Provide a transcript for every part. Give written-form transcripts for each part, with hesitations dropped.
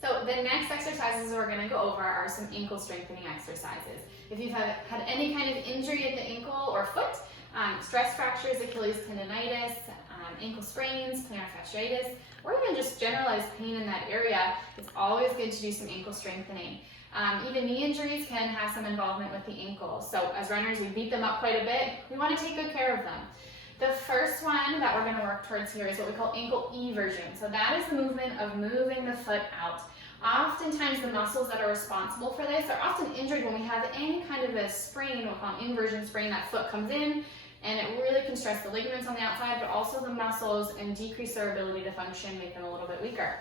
So the next exercises we're going to go over are some ankle strengthening exercises. If you've had any kind of injury at the ankle or foot, stress fractures, Achilles tendonitis, ankle sprains, plantar fasciitis, or even just generalized pain in that area, it's always good to do some ankle strengthening. Even knee injuries can have some involvement with the ankle. So as runners, we beat them up quite a bit. We want to take good care of them. The first one that we're going to work towards here is what we call ankle eversion. So that is the movement of moving the foot out. Oftentimes the muscles that are responsible for this are often injured when we have any kind of a sprain, we'll call an inversion sprain. That foot comes in and it really can stress the ligaments on the outside, but also the muscles and decrease their ability to function, make them a little bit weaker.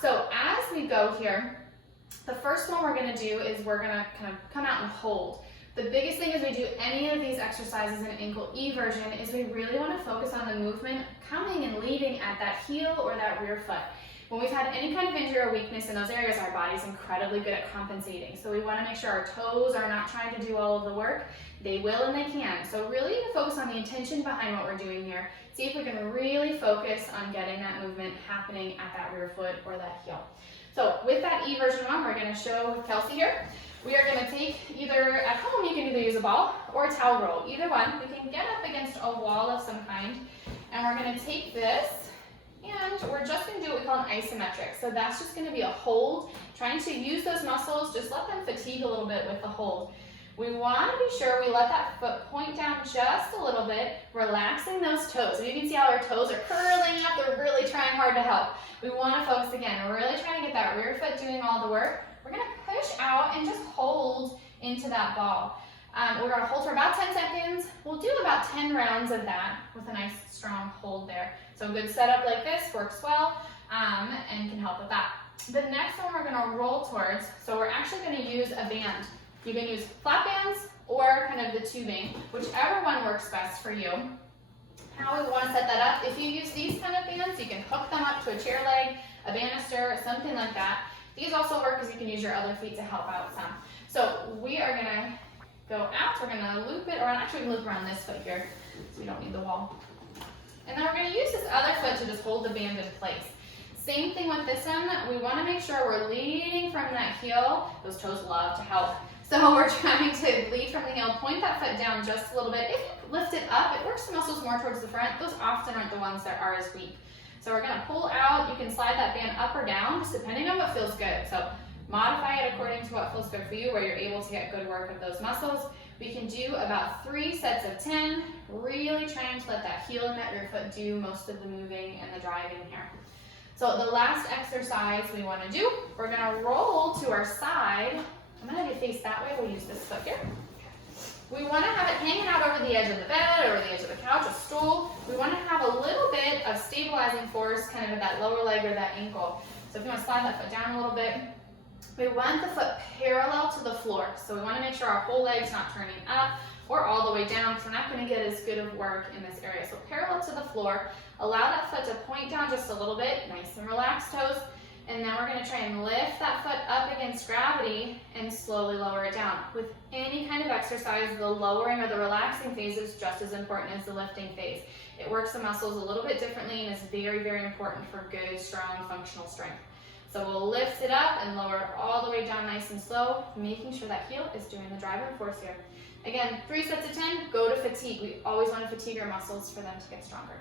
So as we go here, the first one we're going to do is we're going to kind of come out and hold. The biggest thing as we do any of these exercises in ankle eversion is we really want to focus on the movement coming and leading at that heel or that rear foot. When we've had any kind of injury or weakness in those areas, our body's incredibly good at compensating. So we want to make sure our toes are not trying to do all of the work. They will and they can. So really focus on the intention behind what we're doing here. See if we can really focus on getting that movement happening at that rear foot or that heel. So with that eversion one, we're going to show with Kelsey here. We are going to take either, at home you can either use a ball or a towel roll, either one. We can get up against a wall of some kind, and we're going to take this, and we're just going to do what we call an isometric. So that's just going to be a hold, trying to use those muscles, just let them fatigue a little bit with the hold. We want to be sure we let that foot point down just a little bit, relaxing those toes. So you can see how our toes are curling up, they're really trying hard to help. We want to focus again, we're really trying to get that rear foot doing all the work. We're going to push out and just hold into that ball. We're going to hold for about 10 seconds. We'll do about 10 rounds of that with a nice strong hold there. So a good setup like this works well and can help with that. The next one we're going to roll towards, so we're actually going to use a band. You can use flat bands or kind of the tubing, whichever one works best for you. How we want to set that up, if you use these kind of bands, you can hook them up to a chair leg, a banister, something like that. These also work because you can use your other feet to help out some. So we are going to go out, we're going to loop it, or actually we can loop around this foot here, so we don't need the wall. And then we're going to use this other foot to just hold the band in place. Same thing with this one, we want to make sure we're leading from that heel. Those toes love to help. So we're trying to lead from the heel, point that foot down just a little bit. If you lift it up, it works the muscles more towards the front. Those often aren't the ones that are as weak. So we're going to pull out. You can slide that band up or down, just depending on what feels good. So modify it according to what feels good for you, where you're able to get good work of those muscles. We can do about 3 sets of 10, really trying to let that heel and that rear foot do most of the moving and the driving here. So the last exercise we want to do, we're going to roll to our side. I'm going to have you face that way. We'll use this foot here. We want to have it hanging out over the edge of the bed, over the edge of the couch, a stool. We want to have a little bit of stabilizing force kind of at that lower leg or that ankle. So if you want to slide that foot down a little bit, we want the foot parallel to the floor. So we want to make sure our whole leg's not turning up or all the way down, because we're not going to get as good of work in this area. So parallel to the floor, allow that foot to point down just a little bit, nice and relaxed toes. And then we're going to try and lift that foot up against gravity and slowly lower it down. With any kind of exercise, the lowering or the relaxing phase is just as important as the lifting phase. It works the muscles a little bit differently and is very, very important for good, strong, functional strength. So we'll lift it up and lower it all the way down nice and slow, making sure that heel is doing the driving force here. Again, 3 sets of 10, go to fatigue. We always want to fatigue our muscles for them to get stronger.